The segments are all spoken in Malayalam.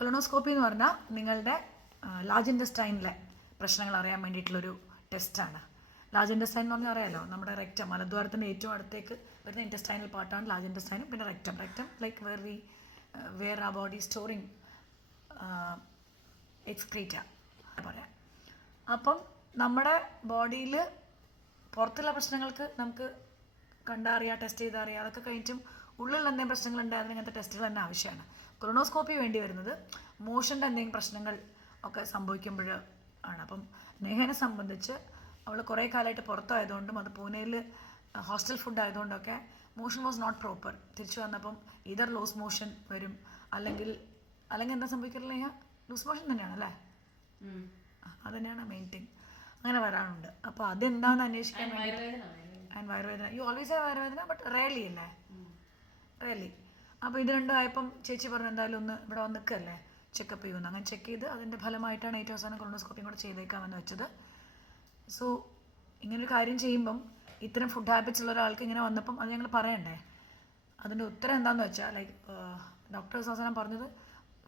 കൊളോണോസ്കോപ്പി എന്ന് പറഞ്ഞാൽ നിങ്ങളുടെ ലാർജ് ഇൻറ്റസ്റ്റൈനിലെ പ്രശ്നങ്ങൾ അറിയാൻ വേണ്ടിയിട്ടുള്ളൊരു ടെസ്റ്റാണ്. ലാർജ് ഇൻറ്റസ്റ്റൈൻ എന്ന് പറഞ്ഞാൽ അറിയാലോ, നമ്മുടെ റെക്റ്റം, മലദ്വാരത്തിൻ്റെ ഏറ്റവും അടുത്തേക്ക് വരുന്ന ഇൻറ്റസ്റ്റൈനൽ പാർട്ടാണ് ലാർജ് ഇൻറ്റസ്റ്റൈനും പിന്നെ റെക്റ്റം ലൈക്ക് വേർ ആ ബോഡി സ്റ്റോറിങ് എക്സ്ക്രീറ്റ പറയാം. അപ്പം നമ്മുടെ ബോഡിയിൽ പുറത്തുള്ള പ്രശ്നങ്ങൾക്ക് നമുക്ക് കണ്ടറിയാം, ടെസ്റ്റ് ചെയ്തറിയാം. അതൊക്കെ കഴിഞ്ഞിട്ടും ഉള്ളിൽ എന്തെങ്കിലും പ്രശ്നങ്ങളുണ്ടെങ്കിൽ അതിന് ഇങ്ങനത്തെ ടെസ്റ്റുകൾ തന്നെ ആവശ്യമാണ്. കൊളോണോസ്കോപ്പി വേണ്ടി വരുന്നത് മോഷൻ്റെ എന്തെങ്കിലും പ്രശ്നങ്ങൾ ഒക്കെ സംഭവിക്കുമ്പോൾ ആണ്. അപ്പം നേഹനെ സംബന്ധിച്ച് അവൾ കുറേ കാലമായിട്ട് പുറത്തായതുകൊണ്ടും അത് പൂനെയിൽ ഹോസ്റ്റൽ ഫുഡ് ആയതുകൊണ്ടൊക്കെ മോഷൻ വാസ് നോട്ട് പ്രോപ്പർ. തിരിച്ചു വന്നപ്പം ഇതർ ലൂസ് മോഷൻ വരും, അല്ലെങ്കിൽ എന്താ സംഭവിക്കില്ല, നേഹ ലൂസ് മോഷൻ തന്നെയാണ് അല്ലേ? അത് തന്നെയാണ് മെയിൻ തിങ്. അങ്ങനെ വരാനുണ്ട്. അപ്പോൾ അതെന്താണെന്ന് അന്വേഷിക്കാൻ വേണ്ടി. ആൻഡ് വയറുവേദന, യു ഓൾവേസ് ഹാവ് വയറുവേദന ബട്ട് റെയർലി അല്ലേ? റെയർലി. അപ്പോൾ ഇത് രണ്ടും ആയപ്പം ചേച്ചി പറഞ്ഞു എന്തായാലും ഒന്ന് ഇവിടെ വന്ന് നിൽക്കല്ലേ, ചെക്കപ്പ് ചെയ്യുന്നു. അങ്ങനെ ചെക്ക് ചെയ്ത് അതിൻ്റെ ഫലമായിട്ടാണ് ഏറ്റവും അവസാനം കൊളോണോസ്കോപ്പിയും കൂടെ ചെയ്തേക്കാമെന്ന് വെച്ചത്. സോ ഇങ്ങനൊരു കാര്യം ചെയ്യുമ്പം ഇത്തരം ഫുഡ് ഹാബിറ്റ്സ് ഉള്ള ഒരാൾക്ക് ഇങ്ങനെ വന്നപ്പം അത് ഞങ്ങൾ പറയണ്ടേ. അതിൻ്റെ ഉത്തരം എന്താണെന്ന് വെച്ചാൽ ലൈക്ക് ഡോക്ടേഴ്സ് അവസാനം പറഞ്ഞത്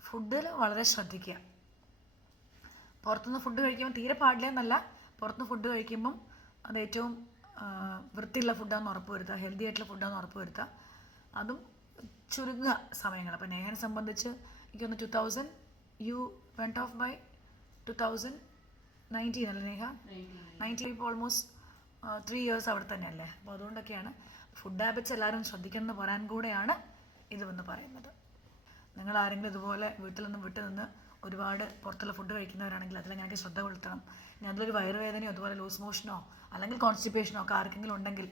ഫുഡിൽ വളരെ ശ്രദ്ധിക്കുക. പുറത്തുനിന്ന് ഫുഡ് കഴിക്കുമ്പോൾ തീരെ പാടില്ല എന്നല്ല, പുറത്തുനിന്ന് ഫുഡ് കഴിക്കുമ്പം അത് ഏറ്റവും വൃത്തിയുള്ള ഫുഡാണെന്ന് ഉറപ്പ് വരുത്തുക, ഹെൽത്തി ആയിട്ടുള്ള ഫുഡാണെന്ന് ഉറപ്പ് വരുത്തുക. അതും ചുരുങ്ങുക സമയങ്ങൾ. അപ്പോൾ നേഹനെ സംബന്ധിച്ച് എനിക്കൊന്ന് 2000 യു വെൻറ്റ് ഓഫ് ബൈ 2019 അല്ലേ നേഹ? 19 ഇപ്പോൾ ഓൾമോസ്റ്റ് 3 years അവിടെ തന്നെയല്ലേ. അപ്പോൾ അതുകൊണ്ടൊക്കെയാണ് ഫുഡ് ഹാബിറ്റ്സ് എല്ലാവരും ശ്രദ്ധിക്കണം എന്ന് പറയാൻ കൂടെയാണ് ഇത് വന്ന് പറയുന്നത്. നിങ്ങൾ ആരെങ്കിലും ഇതുപോലെ വീട്ടിൽ നിന്ന് ഒരുപാട് പുറത്തുള്ള ഫുഡ് കഴിക്കുന്നവരാണെങ്കിൽ അതിലെങ്ങനെ ശ്രദ്ധ കൊടുത്തണം. ഇനി അതിലൊരു വയറുവേദനയോ അതുപോലെ ലൂസ് മോഷനോ അല്ലെങ്കിൽ കോൺസ്റ്റിപ്പേഷനോ ഒക്കെ ആർക്കെങ്കിലും ഉണ്ടെങ്കിൽ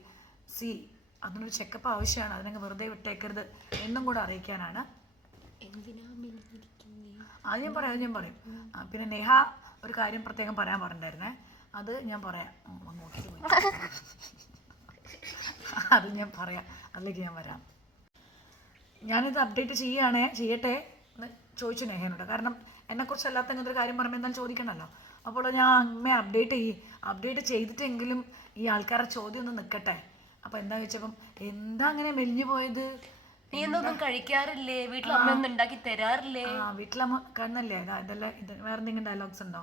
അതിനൊരു ചെക്കപ്പ് ആവശ്യമാണ്. അതിനങ്ങ് വെറുതെ വിട്ടേക്കരുത് എന്നും കൂടെ അറിയിക്കാനാണ്. അത് ഞാൻ പറയും. പിന്നെ നേഹ ഒരു കാര്യം പ്രത്യേകം പറയാൻ പറഞ്ഞിട്ടുണ്ടായിരുന്നേ, അത് ഞാൻ പറയാം. നോക്കിയിട്ട് പോയി അത് ഞാൻ പറയാം, അതിലേക്ക് ഞാൻ വരാം. ഞാനിത് അപ്ഡേറ്റ് ചെയ്യട്ടെ എന്ന് ചോദിച്ചു നേഹനോട്. കാരണം എന്നെക്കുറിച്ച് അല്ലാത്ത ഇങ്ങനത്തെ ഒരു കാര്യം പറയുമ്പോൾ എന്തായാലും ചോദിക്കണമല്ലോ. അപ്പോൾ ഞാൻ അമ്മയെ അപ്ഡേറ്റ് ചെയ്തിട്ടെങ്കിലും ഈ ആൾക്കാരുടെ ചോദ്യം ഒന്ന് നിൽക്കട്ടെ. അപ്പോൾ എന്താ ചോദിച്ചപ്പം എന്താ അങ്ങനെ മെലിഞ്ഞു പോയത്, നീ എന്തൊന്നും കഴിക്കാറില്ലേ, വീട്ടിലമ്മയൊന്നും ഉണ്ടാക്കി തരാറില്ലേ? വീട്ടിലമ്മ കാണുന്നല്ലേ ഇതെല്ലാം. ഇത് വേറെ എന്തെങ്കിലും ഡയലോഗ്സ് ഉണ്ടോ?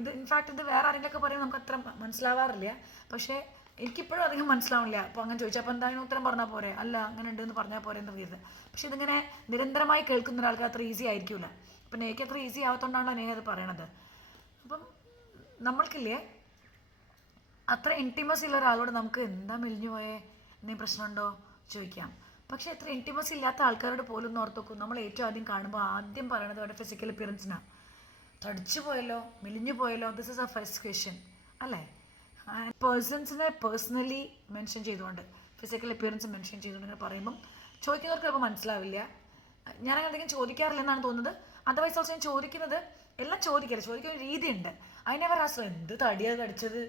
ഇത് ഇൻഫാക്ട് ഇത് വേറെ ആരെങ്കിലൊക്കെ പറയുമ്പോൾ നമുക്ക് അത്ര മനസ്സിലാവാറില്ല. പക്ഷേ എനിക്കിപ്പോഴും അധികം മനസ്സിലാവില്ല. അപ്പോൾ അങ്ങനെ ചോദിച്ചപ്പോൾ എന്തായാലും ഉത്തരം പറഞ്ഞാൽ പോരെ, അല്ല അങ്ങനെ ഉണ്ടെന്ന് പറഞ്ഞാൽ പോരെ എന്ന് കരുതുന്നത്. പക്ഷെ ഇതിങ്ങനെ നിരന്തരമായി കേൾക്കുന്ന ഒരാൾക്ക് അത്ര ഈസി ആയിരിക്കില്ല. അപ്പം നേഹയ്ക്ക് അത്ര ഈസി ആവാത്തതുകൊണ്ടാണല്ലോ നേഹ അത് പറയണത്. അപ്പം നമ്മൾക്കില്ലേ അത്ര ഇൻറ്റിമസി ഉള്ള ഒരാളോട് നമുക്ക് എന്താ മെലിഞ്ഞു പോയേ, എന്തെങ്കിലും പ്രശ്നമുണ്ടോ ചോദിക്കാം. പക്ഷേ എത്ര ഇൻറ്റിമസി ഇല്ലാത്ത ആൾക്കാരോട് പോലും ഓർത്ത് നോക്കും, നമ്മൾ ഏറ്റവും ആദ്യം കാണുമ്പോൾ ആദ്യം പറയണത് അവരുടെ ഫിസിക്കൽ അപ്പിയറൻസിനാണ്. തടിച്ചു പോയല്ലോ, മെലിഞ്ഞു പോയല്ലോ, this is A first question അല്ലേ? പേഴ്സൺസിനെ പേഴ്സണലി മെൻഷൻ ചെയ്തുകൊണ്ട് ഫിസിക്കൽ അപ്പിയറൻസ് മെൻഷൻ ചെയ്തുകൊണ്ട് ഇങ്ങനെ പറയുമ്പം ചോദിക്കുന്നവർക്ക് ചിലപ്പോൾ മനസ്സിലാവില്ല. ഞാനങ്ങനെ എന്തെങ്കിലും ചോദിക്കാറില്ലെന്നാണ് തോന്നുന്നത്. അതർവൈസ് ഓൾസോ ഞാൻ ചോദിക്കുന്നത് എല്ലാം ചോദിക്കുന്ന രീതിയുണ്ട്. അതിനെവർ ആസോ എന്ത് തടിയാണ് കടിച്ചത്,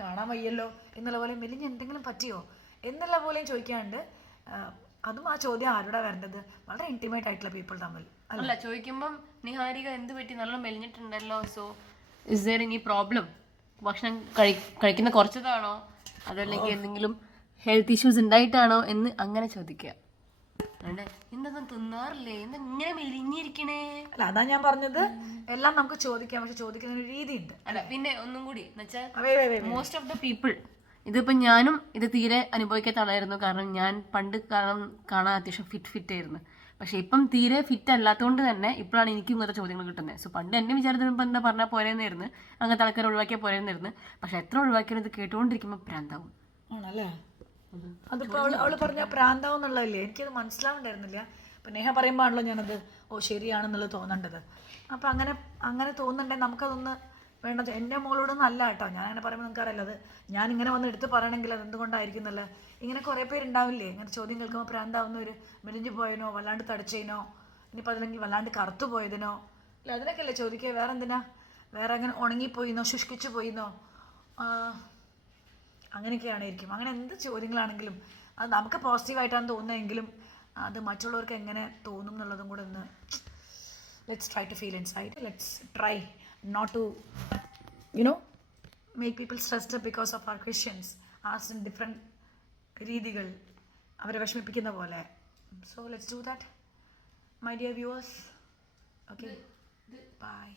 കാണാൻ വയ്യല്ലോ എന്നുള്ള പോലെ, മെലിഞ്ഞ് എന്തെങ്കിലും പറ്റിയോ എന്നുള്ള പോലെയും ചോദിക്കാണ്ട്. അതും ആ ചോദ്യം ആരോടാ വരേണ്ടത്? വളരെ ഇൻറ്റിമേറ്റ് ആയിട്ടുള്ള പീപ്പിൾ തമ്മിൽ അല്ല ചോദിക്കുമ്പം നിഹാരിക എന്ത് പറ്റി, നല്ല മെലിഞ്ഞിട്ടുണ്ടല്ലോ, so is there any problem, ഭക്ഷണം കഴിക്കുന്ന കുറച്ചതാണോ അതല്ലെങ്കിൽ എന്തെങ്കിലും ഹെൽത്ത് ഇഷ്യൂസ് ഉണ്ടായിട്ടാണോ എന്ന് അങ്ങനെ ചോദിക്കുക. എന്തൊന്നും തിന്നാറില്ലേ, എന്താ ഇങ്ങനെ മെലിഞ്ഞിരിക്കണേ? അല്ല അതാ ഞാൻ പറഞ്ഞത്, എല്ലാം നമുക്ക് ചോദിക്കാം, പക്ഷെ ചോദിക്കുന്ന ഒരു രീതിയുണ്ട്. അല്ല പിന്നെ ഒന്നും കൂടി എന്നുവെച്ചാൽ മോസ്റ്റ് ഓഫ് ദ പീപ്പിൾ, ഇതിപ്പോ ഞാനും ഇത് തീരെ അനുഭവിക്കാത്ത ആളായിരുന്നു. കാരണം ഞാൻ പണ്ട് കാണാൻ അത്യാവശ്യം ഫിറ്റ് ആയിരുന്നു. പക്ഷെ ഇപ്പം തീരെ ഫിറ്റ് അല്ലാത്തതുകൊണ്ട് തന്നെ ഇപ്പോഴാണ് എനിക്കും ഇങ്ങനത്തെ ചോദ്യങ്ങൾ കിട്ടുന്നത്. സോ പണ്ട് എൻ്റെ വിചാരത്തിൽ ഇപ്പം എന്താ പറഞ്ഞാൽ പോരെന്നായിരുന്നു, അങ്ങനത്തെ ആൾക്കാർ ഒഴിവാക്കിയാൽ പോരെന്നായിരുന്നു. പക്ഷെ എത്ര ഒഴിവാക്കിയാലും ഇത് കേട്ടുകൊണ്ടിരിക്കുമ്പോൾ പ്രാന്താവും. ആണല്ലേ? അതിപ്പോൾ അവള് പറഞ്ഞ പ്രാന്താവും എന്നുള്ളതല്ലേ, എനിക്കത് മനസ്സിലാവുണ്ടായിരുന്നില്ല. അപ്പം നേഹ പറയുമ്പോൾ ആണല്ലോ ഞാനത് ശരിയാണെന്നുള്ളത് തോന്നേണ്ടത്. അപ്പം അങ്ങനെ തോന്നുന്നുണ്ടെങ്കിൽ നമുക്കതൊന്ന് വേണ്ടത്. എൻ്റെ മോളോടൊന്നും അല്ല കേട്ടോ, ഞാൻ അങ്ങനെ പറയുമ്പോൾ നിങ്ങൾക്ക് അറിയില്ല, അത് ഞാനിങ്ങനെ വന്ന് എടുത്ത് പറയണമെങ്കിൽ അത് എന്തുകൊണ്ടായിരിക്കുന്നല്ല. ഇങ്ങനെ കുറേ പേരുണ്ടാവില്ലേ ഇങ്ങനെ ചോദ്യം കേൾക്കുമ്പോൾ പ്രാന്താവുന്നവർ, മെലിഞ്ഞു പോയതിനോ വല്ലാണ്ട് തടിച്ചതിനോ, ഇനിയിപ്പോൾ അതില്ലെങ്കിൽ വല്ലാണ്ട് കറുത്തു പോയതിനോ, അല്ല അതിനൊക്കെ അല്ലേ ചോദിക്കുക. വേറെ എന്തിനാ, വേറെ അങ്ങനെ ഉണങ്ങിപ്പോയിന്നോ ശുഷ്കിച്ചു പോയിന്നോ, അങ്ങനെയൊക്കെയാണായിരിക്കും. അങ്ങനെ എന്ത് ചോദ്യങ്ങളാണെങ്കിലും അത് നമുക്ക് പോസിറ്റീവായിട്ടാണ് തോന്നുന്നതെങ്കിലും അത് മറ്റുള്ളവർക്ക് എങ്ങനെ തോന്നും എന്നുള്ളതും കൂടെ ഒന്ന് let's try to feel inside. Let's try not to make people stressed because of our questions asked in different രീതികൾ അവരെ വിഷമിപ്പിക്കുന്ന പോലെ. So let's do that. my dear viewers. Okay, bye.